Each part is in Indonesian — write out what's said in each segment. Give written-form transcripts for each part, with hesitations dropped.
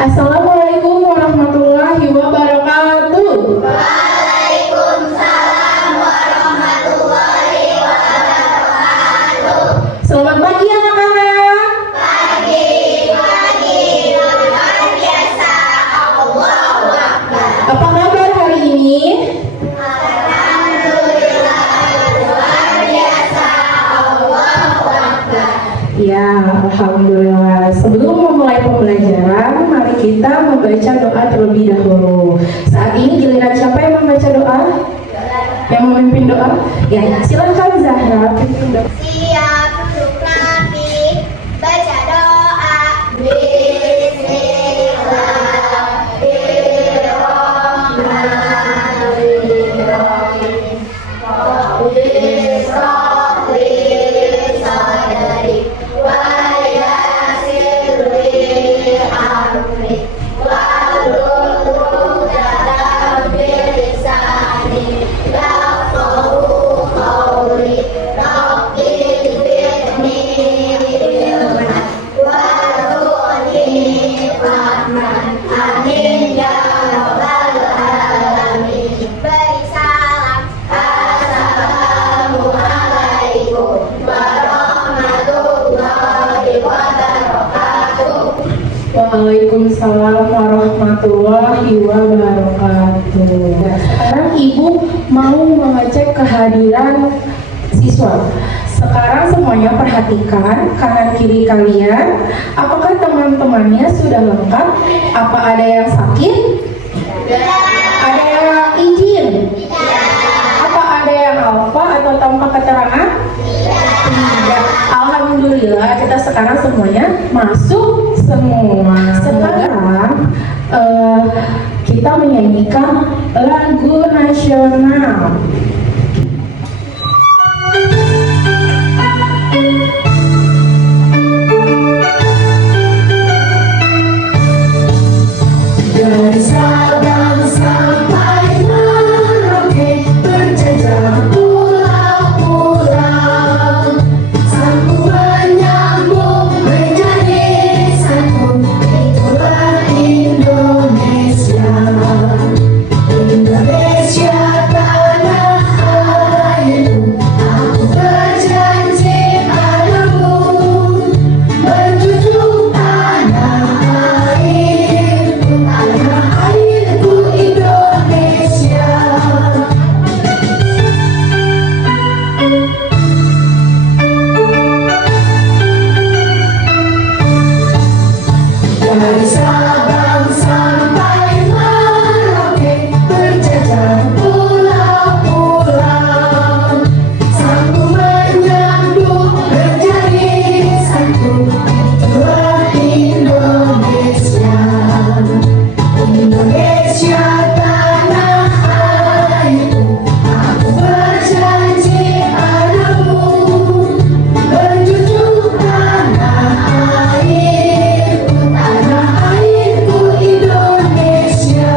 Assalamualaikum warahmatullahi wabarakatuh. Waalaikumsalam warahmatullahi wabarakatuh. Selamat pagi anak-anak. Pagi, luar biasa. Allahu Akbar. Apa kabar hari ini? Alhamdulillah, luar biasa. Allahu Akbar. Ya, alhamdulillah. Sebelum memulai pembelajaran, mari kita membaca doa terlebih dahulu. Saat ini giliran siapa yang membaca doa? Yang memimpin doa? Ya, silakan Zahra pimpin doa. Siap, duduk rapi, baca doa. Bismillahirrahmanirrahim. Amin ya rabbal alamin. Beri salam. Assalamualaikum warahmatullahi wabarakatuh. Waalaikumsalam warahmatullahi wabarakatuh. Sekarang Ibu mau mengecek kehadiran siswa. Sekarang semuanya perhatikan kanan kiri kalian. Apakah teman-temannya sudah lengkap? Apa ada yang sakit? Ada yang izin? Apa ada yang alfa atau tanpa keterangan? Tidak. Alhamdulillah kita sekarang semuanya masuk semua. Sekarang kita menyanyikan lagu nasional. Dari Sabang sampai Merauke berjejak pulau-pulau, sambung menyambung menjadi satu, itulah Indonesia. Indonesia tanah airku, aku berjanji padamu, menjunjung tanah airku, tanah airku Indonesia. Dari Sabang sampai Merauke berjejak pulau-pulau, sambung menyambung menjadi satu, itulah Indonesia. Indonesia tanah airku, aku berjanji padamu, menjunjung tanah airku Indonesia.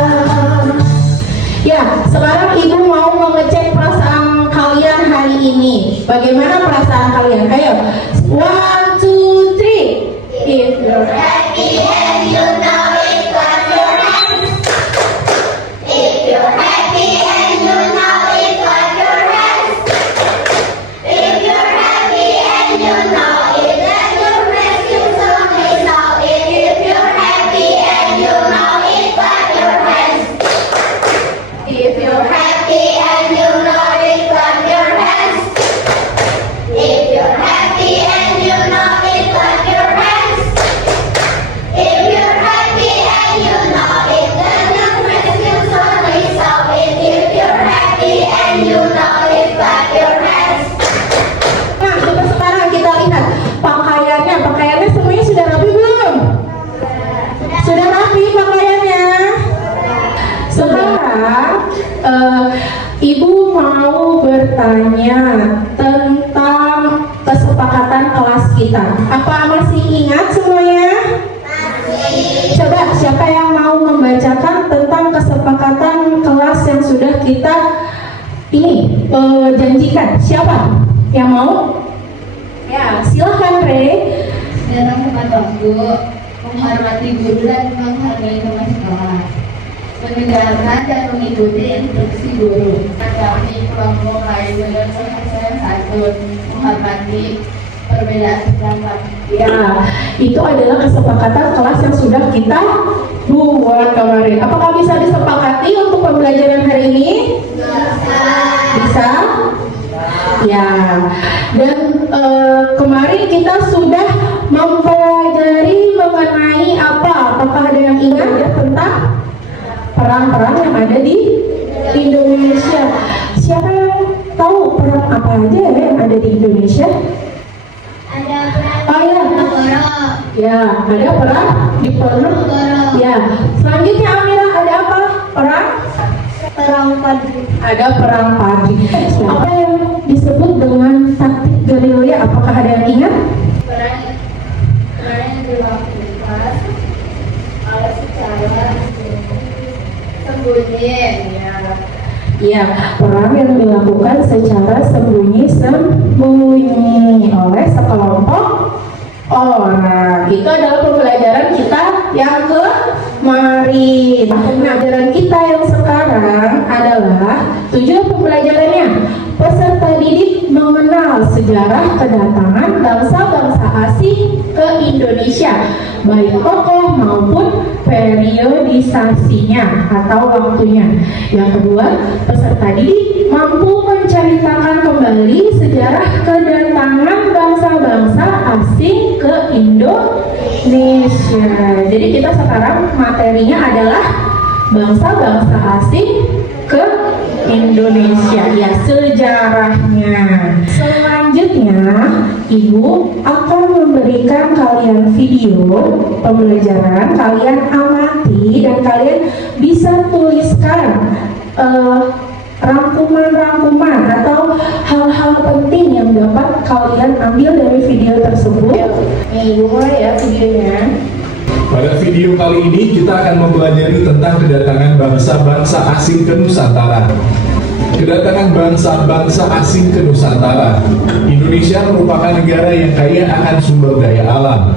Ya, sekarang Ibu mau mengecek perasaan kalian hari ini. Bagaimana perasaan kalian? Ayo, 1, 2, 3. If you're Happy and you know it, clap your hands. If you're happy and you know it, clap your hands. If you're happy and you know it, let your rescue song resound it. If you're happy and you know it, clap your hands. If you're happy and you know it, clap your hands. If you're happy and you know it, clap your hands. If you're happy and you know it, then the rescue song resound it. If you're happy and you know it, clap your hands. Nah, coba sekarang kita lihat pakaiannya semuanya sudah rapi belum? Sudah rapi pakaiannya? Sekarang Ibu mau bertanya tentang kesepakatan kelas kita. Apa masih ingat semuanya? Coba siapa yang mau membacakan tentang kesepakatan kelas yang sudah kita janjikan? Siapa yang mau? Ya, silahkan Re. Dalam teman waktu menghormati guru dan menghargai teman sekelas, mendengarkan dan mengikuti instruksi guru, menanggapi kelompok lain dengan sopan santun, menghormati perbedaan pendapat. Ya, itu adalah kesepakatan kelas yang sudah kita buat kemarin. Apakah bisa disepakati untuk pembelajaran hari ini? Bisa? Ya. Dan kemarin kita sudah mempelajari mengenai apa? Apakah ada yang ingat ya tentang perang-perang yang ada di Indonesia? Siapa yang tahu perang apa aja ya yang ada di Indonesia? Ada perang Oh ya, Diponegoro. ya ada perang di Ponorogo. Ya, selanjutnya Amira ada apa? Perang? Perang Padri. Ada perang Padri. Apa yang disebut dengan taktik gerilya? Apakah ada yang ingat? Perang yang dilakukan secara sembunyi, ya. Ya, perang yang dilakukan secara sembunyi-sembunyi oleh sekelompok orang. Itu adalah pembelajaran kita yang kemarin. Pembelajaran kita yang sekarang adalah tujuan pembelajarannya. Peserta didik mengenal sejarah kedatangan bangsa-bangsa asing ke Indonesia, baik tokoh maupun periodisasinya atau waktunya. Yang kedua, peserta didik mampu menceritakan kembali sejarah kedatangan bangsa-bangsa asing ke Indonesia. Jadi kita sekarang materinya adalah bangsa-bangsa asing ke Indonesia, ya, sejarahnya. Selanjutnya, Ibu akan memberikan kalian video pembelajaran, kalian amati dan kalian bisa tuliskan rangkuman-rangkuman atau hal-hal penting yang dapat kalian ambil dari video tersebut. Ibu mulai ya videonya. Pada video kali ini kita akan mempelajari tentang kedatangan bangsa-bangsa asing ke Nusantara. Kedatangan bangsa-bangsa asing ke Nusantara. Indonesia merupakan negara yang kaya akan sumber daya alam.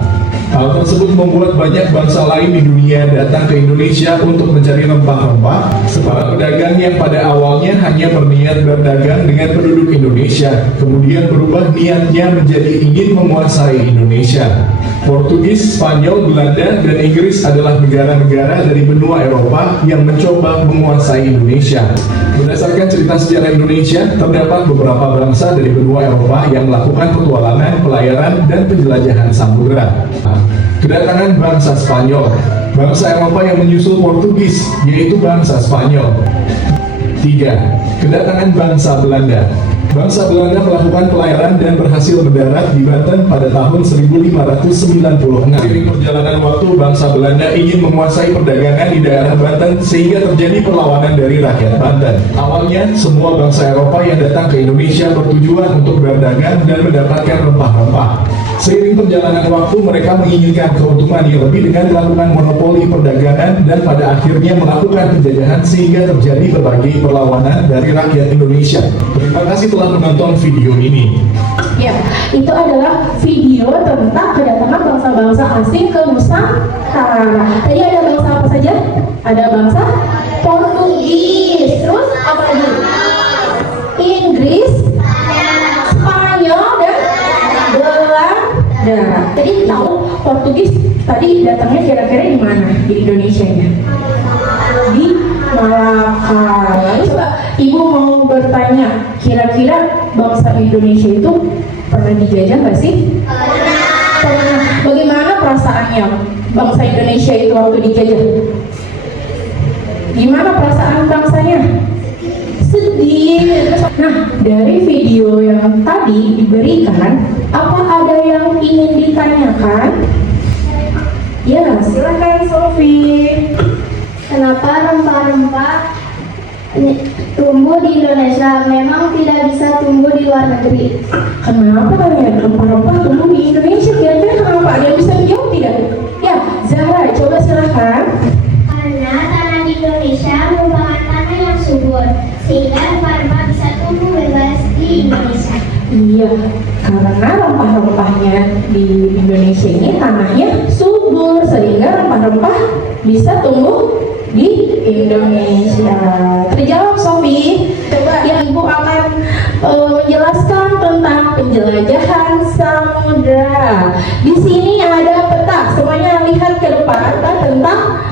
Hal tersebut membuat banyak bangsa lain di dunia datang ke Indonesia untuk mencari rempah-rempah. Para pedagang yang pada awalnya hanya berniat berdagang dengan penduduk Indonesia, kemudian berubah niatnya menjadi ingin menguasai Indonesia. Portugis, Spanyol, Belanda, dan Inggris adalah negara-negara dari benua Eropa yang mencoba menguasai Indonesia. Berdasarkan cerita sejarah Indonesia, terdapat beberapa bangsa dari benua Eropa yang melakukan petualangan, pelayaran, dan penjelajahan samudera. Kedatangan bangsa Spanyol. Bangsa Eropa yang menyusul Portugis, yaitu bangsa Spanyol. 3. Kedatangan bangsa Belanda. Bangsa Belanda melakukan pelayaran dan berhasil mendarat di Banten pada tahun 1596. Seiring perjalanan waktu, bangsa Belanda ingin menguasai perdagangan di daerah Banten sehingga terjadi perlawanan dari rakyat Banten. Awalnya, semua bangsa Eropa yang datang ke Indonesia bertujuan untuk berdagang dan mendapatkan rempah-rempah. Seiring perjalanan waktu, mereka menginginkan keuntungan yang lebih dengan melakukan monopoli perdagangan dan pada akhirnya melakukan penjajahan sehingga terjadi berbagai perlawanan dari rakyat Indonesia. Terima kasih telah menonton video ini. Ya, itu adalah video tentang kedatangan bangsa-bangsa asing ke Nusantara. Tadi ada bangsa apa saja? Ada bangsa Portugis, terus apa lagi? Inggris, Spanyol, dan Belanda. Jadi tahu Portugis tadi datangnya kira-kira di mana di Indonesia-nya? Di Malaka. Lalu coba Ibu mau bertanya, kira-kira bangsa Indonesia itu pernah dijajah nggak sih? Pernah. Bagaimana perasaannya bangsa Indonesia itu waktu dijajah? Gimana perasaan bangsanya? Sedih. Nah, dari video yang tadi diberikan, apa ada yang ingin ditanyakan? Ya, silakan Sofi. Kenapa rempah-rempah tumbuh di Indonesia? Memang tidak bisa tumbuh di luar negeri. Kenapa ya rempah-rempah tumbuh di Indonesia? Kira-kira kenapa? Ada yang bisa menjawab tidak? Ya, Zahra, coba silakan. Karena tanah di Indonesia merupakan tanah yang subur, sehingga rempah-rempah bisa tumbuh bebas di Indonesia. Iya, karena rempah-rempahnya di Indonesia ini tanahnya subur, bisa tumbuh di Indonesia. Terjawab Sofi. Coba ya, Ibu akan menjelaskan tentang penjelajahan samudra. Di sini ada peta, semuanya lihat ke depan tentang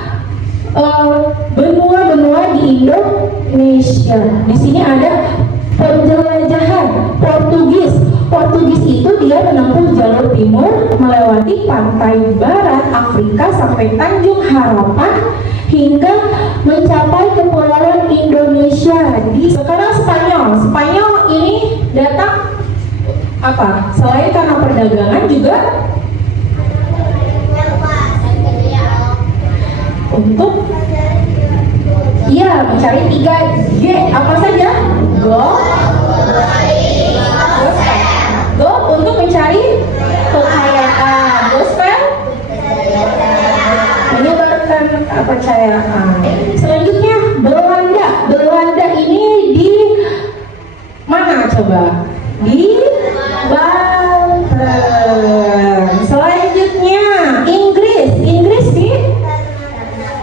benua-benua di Indonesia. Di sini ada penjelajahan Portugis. Portugis itu dia menempuh jalur timur melewati pantai barat Afrika sampai Tanjung Harapan hingga mencapai kepulauan Indonesia. Sekarang Spanyol. Spanyol ini datang apa? Selain karena perdagangan juga untuk mencari 3 G. Apa saja? Go untuk mencari kekayaan. Gospel menyebarkan kepercayaan. Selanjutnya Belanda. Belanda ini di mana coba? Di Banten. Selanjutnya Inggris. Inggris di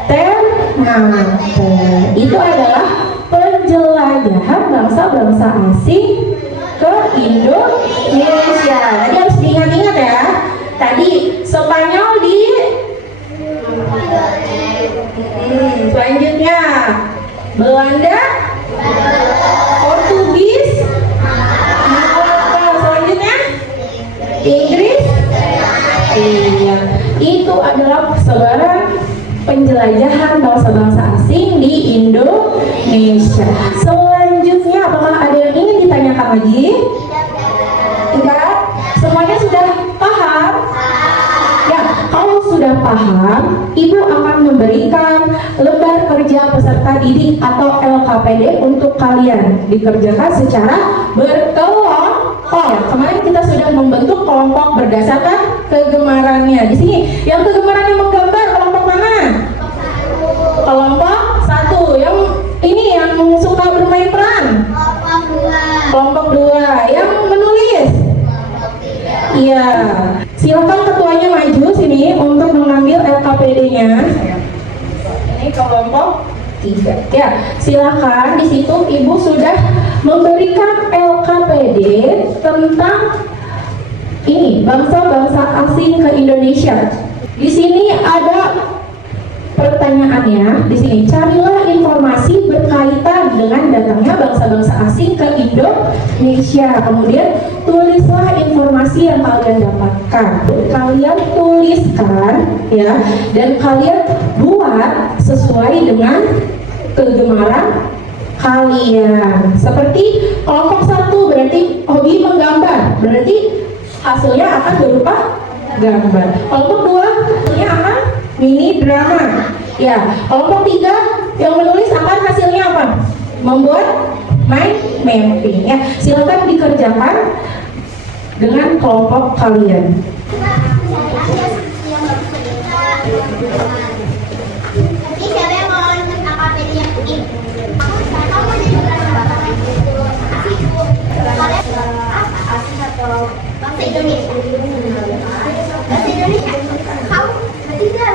Ternate. Itu adalah penjelajahan bangsa-bangsa asing ke Indonesia. Tadi harus diingat-ingat ya. Tadi Spanyol di selanjutnya Belanda, Portugis, selanjutnya Inggris. Iya, itu adalah sebaran penjelajahan bangsa-bangsa asing di Indonesia. Selanjutnya, apakah ada yang ingin ditanyakan lagi? Tidak? Semuanya sudah paham? Ya, kalau sudah paham, Ibu akan memberikan lembar kerja peserta didik atau LKPD untuk kalian dikerjakan secara berkelompok. Kemarin kita sudah membentuk kelompok berdasarkan kegemarannya. Di sini, yang kegemarannya menggambar kelompok mana? Kelompok 1. Yang ini yang suka bermain peran? Kelompok 2. Yang menulis? Iya. Silakan ketuanya maju sini untuk mengambil LKPD-nya. Ini kelompok 3. Ya, silakan. Di situ Ibu sudah memberikan LKPD tentang ini bangsa-bangsa asing ke Indonesia. Di sini ada pertanyaannya. Di sini carilah informasi berkaitan dengan datangnya bangsa-bangsa asing ke Indonesia. Kemudian tulislah informasi yang kalian dapatkan. Kalian tuliskan ya, dan kalian buat sesuai dengan kegemaran kalian. Seperti kelompok 1 berarti hobi menggambar, berarti hasilnya akan berupa gambar. Kelompok 2 hasilnya akan mini drama. Ya, kelompok 3 yang menulis akan hasilnya apa? Membuat mind mapping. Ya, silakan dikerjakan dengan kelompok kalian. Bangsa Indonesia. Bangsa Indonesia. Kamu tidak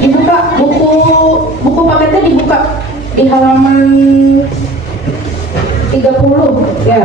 dibuka buku paketnya, dibuka di halaman 30 ya.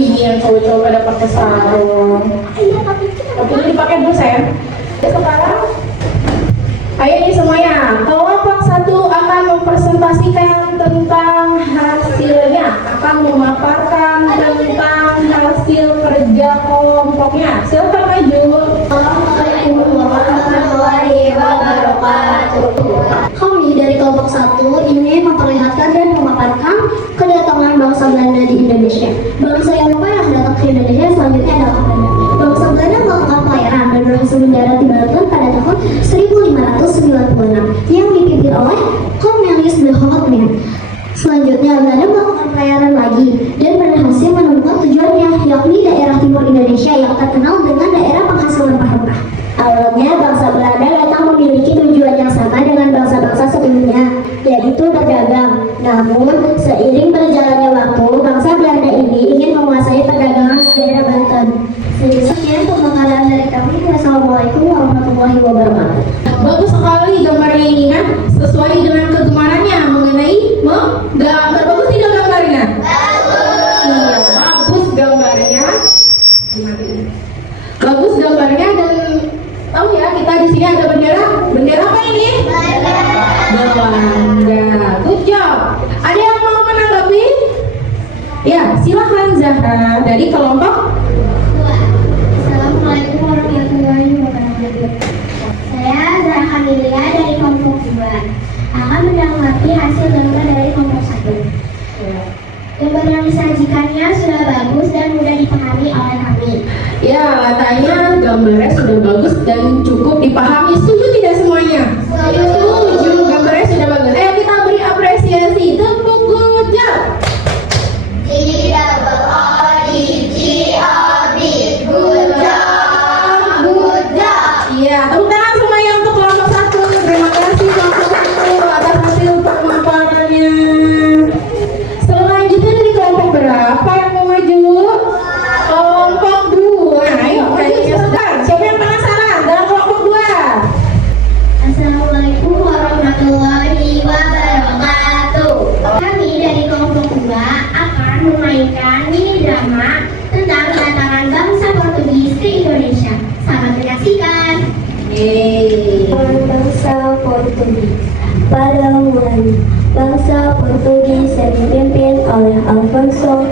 ini yang cowok-cowok pada pakai sarung. Tapi ini dipakai dulu sayang. Sekarang, ayo nih semuanya. Kelompok 1 akan mempresentasikan tentang hasilnya, akan memaparkan tentang hasil kerja kelompoknya. Silakan maju. Assalamualaikum warahmatullahi wabarakatuh. Kami dari kelompok 1 ingin memperlihatkan dan memaparkan kedatangan bangsa Belanda di Indonesia. Bangsa Eropa yang datang ke Indonesia selanjutnya adalah Belanda. Bangsa Belanda melakukan pelayaran dan berhasil mendarat di Barat pada tahun 1596 yang dipimpin oleh Cornelis de Houtman. Selanjutnya Belanda melakukan pelayaran lagi dan berhasil menemukan tujuannya, yakni daerah timur Indonesia yang terkenal dengan daerah penghasilan rempah. Awalnya bangsa Belanda datang memiliki tujuan yang sama dengan bangsa-bangsa sebelumnya, yaitu berdagang. Namun, seiring berjalannya waktu, bangsa Belanda ini ingin menguasai perdagangan di daerah Banten. Sekian pemakaran dari kami. Wassalamualaikum warahmatullahi wabarakatuh. Bagus sekali gambarnya ini kan, sesuai dengan kegemarannya mengenai menggambar. Bagus tidak gambarnya? Iya, bagus gambarnya. Bagus gambarnya dan tahu ya kita di sini ada bendera. Bendera apa ini? Belanda. Good job. Ada yang mau menanggapi? Ya, silakan Zahra dari kelompok. Assalamualaikum warahmatullahi wabarakatuh. Saya Zahra Kamilia dari kelompok 2 akan menanggapi hasil gambar dari kelompok 1. Gambar yang disajikannya sudah bagus dan mudah dipahami oleh kami. Ya, katanya gambarnya sudah bagus dan cukup dipahami. Setuju tidak semuanya? Setuju. Gambarnya sudah bagus. Ayo kita beri apresiasi. Tepuk good job. Good job, good job. Iya, tepuk tangan semuanya untuk kelompok 1. Terima kasih kelompok 1 atas hasil pemaparannya. Selanjutnya dari kelompok berapa yang mau maju? Kelompok 2. Ayo maju sebentar. Siapa yang penasaran dalam kelompok 2? Assalamualaikum warahmatullahi wabarakatuh. Kami dari kelompok 2 akan memainkan mini drama tentang kedatangan bangsa Portugis ke Indonesia. Selamat menyaksikan. Bangsa Portugis. Pada mulanya, bangsa Portugis yang dipimpin oleh Alfonso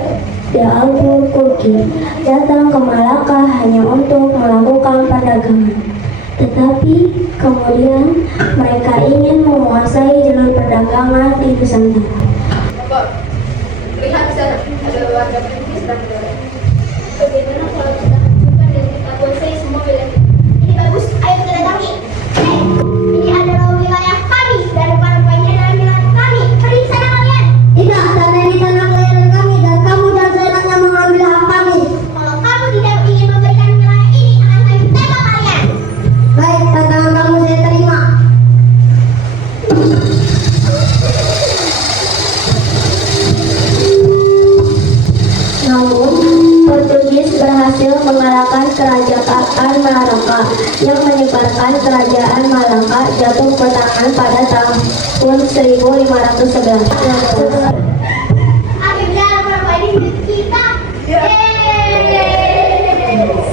de Albuquerque datang ke Malaka hanya untuk melakukan perdagangan. Tetapi kemudian mereka ingin menguasai jalur perdagangan di Nusantara. Lihat di sana, ada warga Portugis dan Belanda. Bagaimana kalau kita menunjukkan dan kita kuasai semua wilayah kita? Ini bagus, ayo kita datangi. Hei, ini adalah wilayah kami dan rempah-rempahnya adalah milik kami. Pergi sana kalian. Tidak, tanah ini tanah kelahiran kami dan kamu dan seenaknya mengambil hak kami. Kalau kamu tidak ingin memberikan wilayah ini, akan saya tembak kalian. Baik, tantangan kamu saya terima. Namun, Portugis berhasil mengalahkan kerajaan Malaka yang menyebabkan kerajaan Malaka jatuh ke tangan pada tahun 1511. Akhirnya rempah-rempah ini milik kita.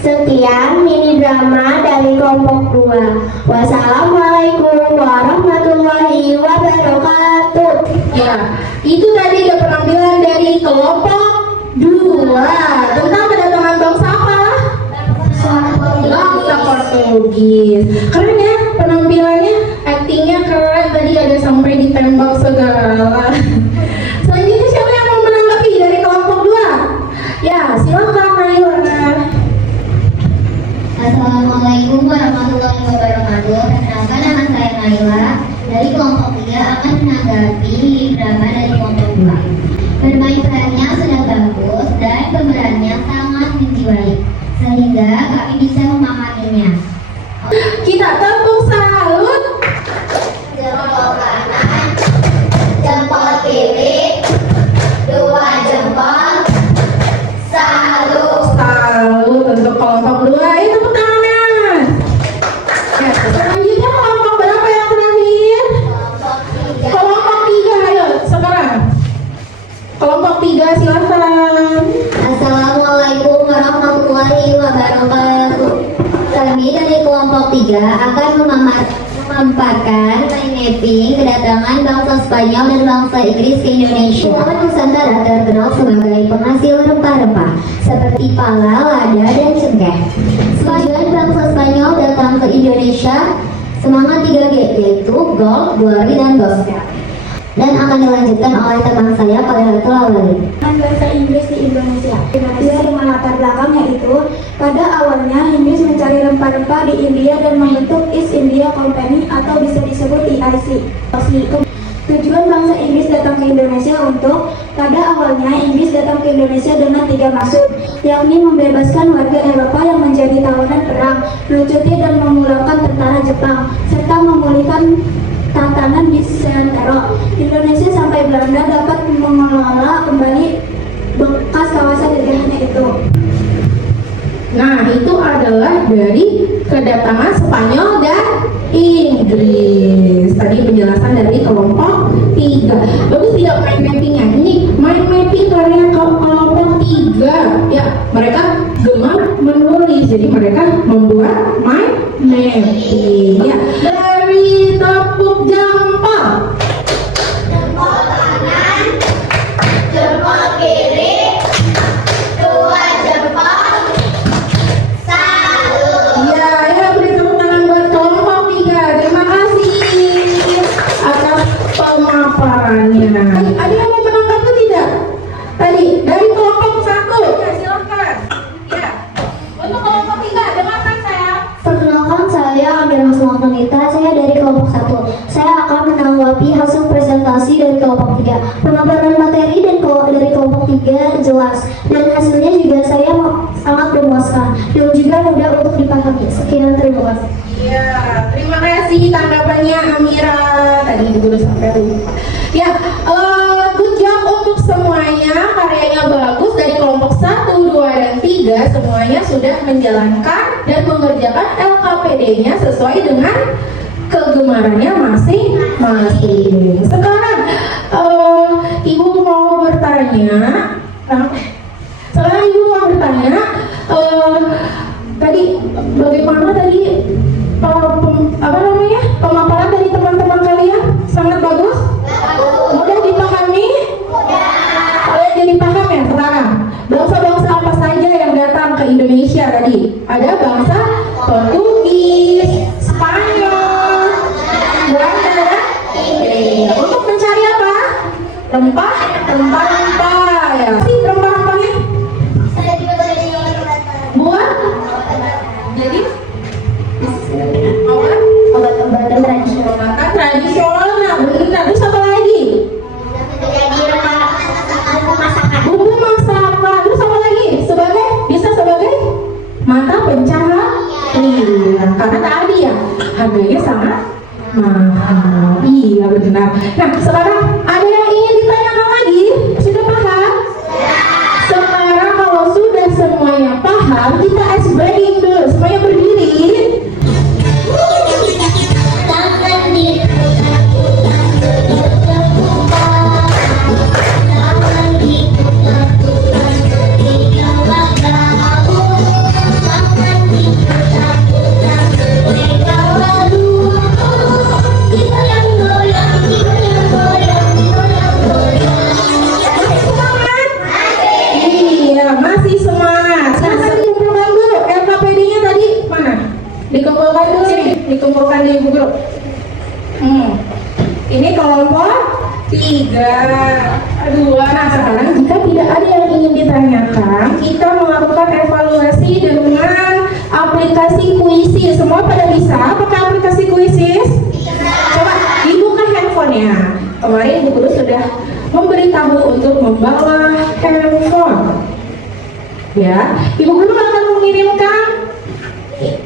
Sekian mini drama dari kelompok 2. Wassalamualaikum warahmatullahi wabarakatuh. Ya, itu tadi ada penampilan dari kelompok 2 tentang kedatangan bangsa apa? Bangsa Portugis. Keren ya penampilannya, aktingnya keren. Tadi ada sampai ditembak segala. Selanjutnya siapa yang mau menanggapi dari kelompok 2? Ya, silakan ayo. Assalamualaikum warahmatullahi wabarakatuh. Perkenalkan, nama saya Naila dari kelompok 3 akan menanggapi drama dari kelompok 2. Bermain perannya sudah bagus dan pemerannya sangat menjiwai sehingga kami bisa memahaminya. Kita tepuk salut. Jempol kanan, jempol kiri, kelompok 3 akan memaparkan mind mapping kedatangan bangsa Spanyol dan bangsa Inggris ke Indonesia. Kepulauan Nusantara terkenal sebagai penghasil rempah-rempah seperti pala, lada, dan cengkeh. Tujuan bangsa Spanyol datang ke Indonesia semangat 3G, yaitu Gold, Glory, dan Gospel. Dan akan dilanjutkan oleh teman saya Kalihatul Awali. Bahasa Inggris di Indonesia. Dengan latar belakang yaitu pada awalnya Inggris mencari rempah-rempah di India dan membentuk East India Company atau bisa disebut EIC. Tujuan bangsa Inggris datang ke Indonesia untuk pada awalnya Inggris datang ke Indonesia dengan 3 maksud, yakni membebaskan warga Eropa yang menjadi tawanan perang, melucuti dan memulangkan tentara Jepang, serta memulihkan tatanan di seantero Indonesia sampai Belanda dapat mengelola kembali bekas kawasan jajahannya itu. Nah, itu adalah dari kedatangan Spanyol dan Inggris. Tadi penjelasan dari kelompok 3. Bagus tidak mind mappingnya? Ini mind mapping karya kelompok 3. Ya, mereka gemar menulis, jadi mereka membuat mind mapping. Ya, dari tepuk jempol. Jempol kanan, jempol kiri, 2 jempol, salut. Ya, beri tepuk tangan buat kelompok 3. Terima kasih atas pemaparannya. Ada yang mau menanggapi tidak? Tadi dari kelompok 1. Ya, silakan. Ya. Untuk kelompok 3, dengarkan saya. Perkenalkan, saya Amira Nita, saya dari kelompok 1. Saya akan menanggapi hasil presentasi dari kelompok 3. Pemaparan materi dan dari kelompok 3 jelas dan hasilnya juga saya sangat memuaskan dan juga mudah untuk dipahami. Sekian, terima kasih. Ya, terima kasih tanggapannya Amira. Tadi udah sampai lupa. Ya, good job untuk semuanya. Karyanya bagus dari kelompok 1, 2, dan 3. Semuanya sudah menjalankan dan mengerjakan LKPD-nya sesuai dengan kegemarannya masing-masing. Sekarang Ibu mau bertanya. Tadi bagaimana tadi pemaparan dari teman-teman kalian? Sangat bagus? Mudah dipahami? Kalian jadi paham ya sekarang? Bangsa-bangsa apa saja yang datang ke Indonesia tadi? Ada bangsa Portugis, Spanyol, Belanda, dan Inggris. Untuk mencari apa? Rempah-rempah ya. Sih rempah-rempahnya? Buat? Jadi? Obat-obatan tradisional. Makan tradisional, nah benar. Terus apa lagi? Bumbu masakan. Terus apa lagi? Bisa sebagai mata pencaharian. Karena tadi ya harganya sangat mahal. Iya benar. Nah sekarang ada yang ingin ditanyakan lagi? Sudah paham? Sekarang kalau sudah semuanya paham, kita ice breaking dulu. Semuanya berdiri. Masih semangat. Nah, tadi kumpulkan dulu LKPD-nya tadi mana? Dikumpulkan dulu sini, dikumpulkan di grup. Ini kelompok 3. Aduh, nah sekarang jika tidak ada yang ingin ditanyakan, kita melakukan evaluasi dengan aplikasi Quizzes. Semua pada bisa pakai aplikasi Quizzes? Coba dibuka handphonenya. Kemarin Bu Guru sudah memberitahu untuk membawa handphone. Ya, Ibu Guru akan mengirimkan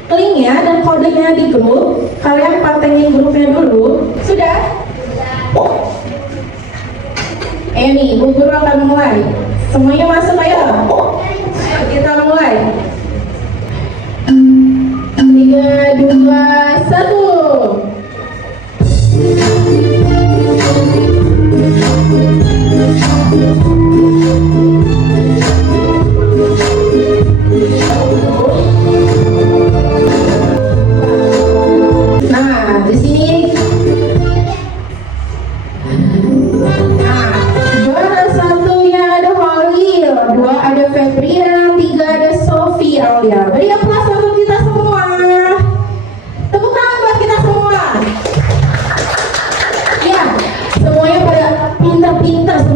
linknya dan kodenya di grup. Kalian pantengin grupnya dulu. Sudah? Nih, Ibu Guru akan mulai. Semuanya masuk ayo. Kita mulai. 3, 2, 1.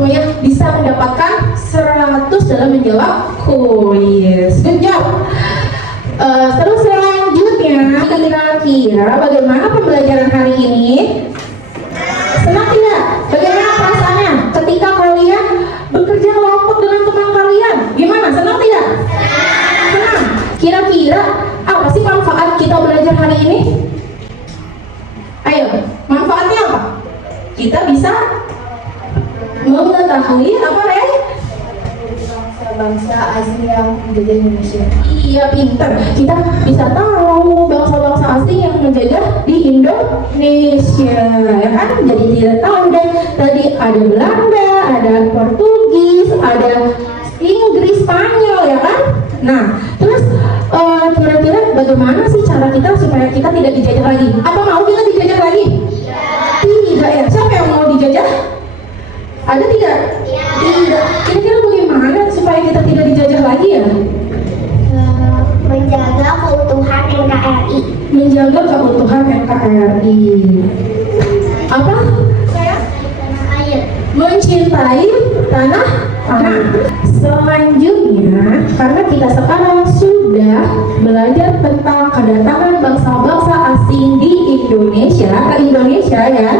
semuanya bisa mendapatkan 100 dalam menjawab kuis. Good job. Terus selanjutnya, kira-kira bagaimana pembelajaran hari ini? Senang tidak? Bagaimana perasaannya ketika kalian bekerja kelompok dengan teman kalian? Gimana? Senang tidak? Senang. Kira-kira apa sih manfaat kita belajar hari ini? Ayo, manfaatnya apa? Kita bisa mengetahui apa, Rey? Bangsa asing yang menjajah Indonesia. Iya, pinter. Kita bisa tahu bangsa-bangsa asing yang menjajah di Indonesia, ya kan? Jadi tidak tahu. Dan tadi ada Belanda, ada Portugis, ada Inggris, Spanyol, ya kan? Nah, terus kira-kira bagaimana sih cara kita supaya kita tidak dijajah lagi? Apa mau kita dijajah lagi? Tidak ya. Siapa yang mau dijajah? Ada tidak? Tidak. Kira-kira bagaimana supaya kita tidak dijajah lagi ya? Menjaga keutuhan NKRI. Menjaga keutuhan NKRI. Apa? Tanah air. Mencintai tanah air. Selanjutnya, karena kita sekarang sudah belajar tentang kedatangan bangsa-bangsa asing di Indonesia, ke Indonesia ya,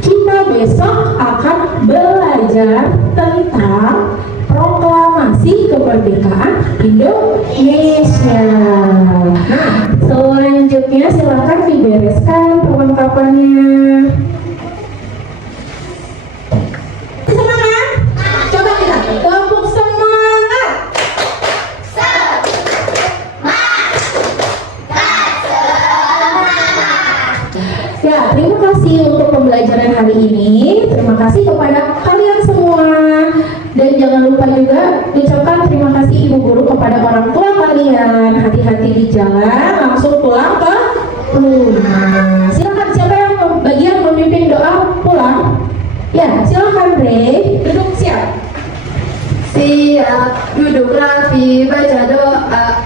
kita besok akan belajar tentang proklamasi kemerdekaan Indonesia. Nah, selanjutnya silakan dibereskan perlengkapannya. Semangat! Coba kita tepuk semangat! Ya, terima kasih untuk pembelajaran hari ini. Terima kasih kepada kalian semua. Dan jangan lupa juga ucapkan terima kasih ibu guru kepada orang tua kalian. Hati-hati di jalan, langsung pulang ke rumah. Silakan, siapa yang bagian memimpin doa pulang? Ya, silakan Rey. Duduk siap. Siap, duduk rapi, baca doa.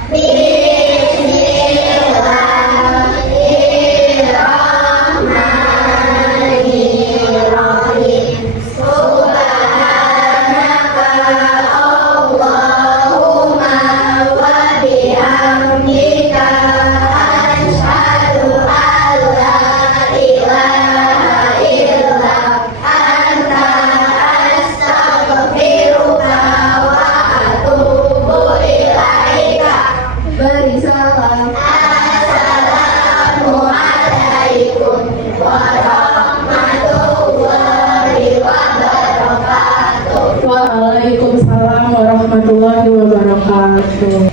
Beri salam. Waalaikumsalam warahmatullahi wabarakatuh.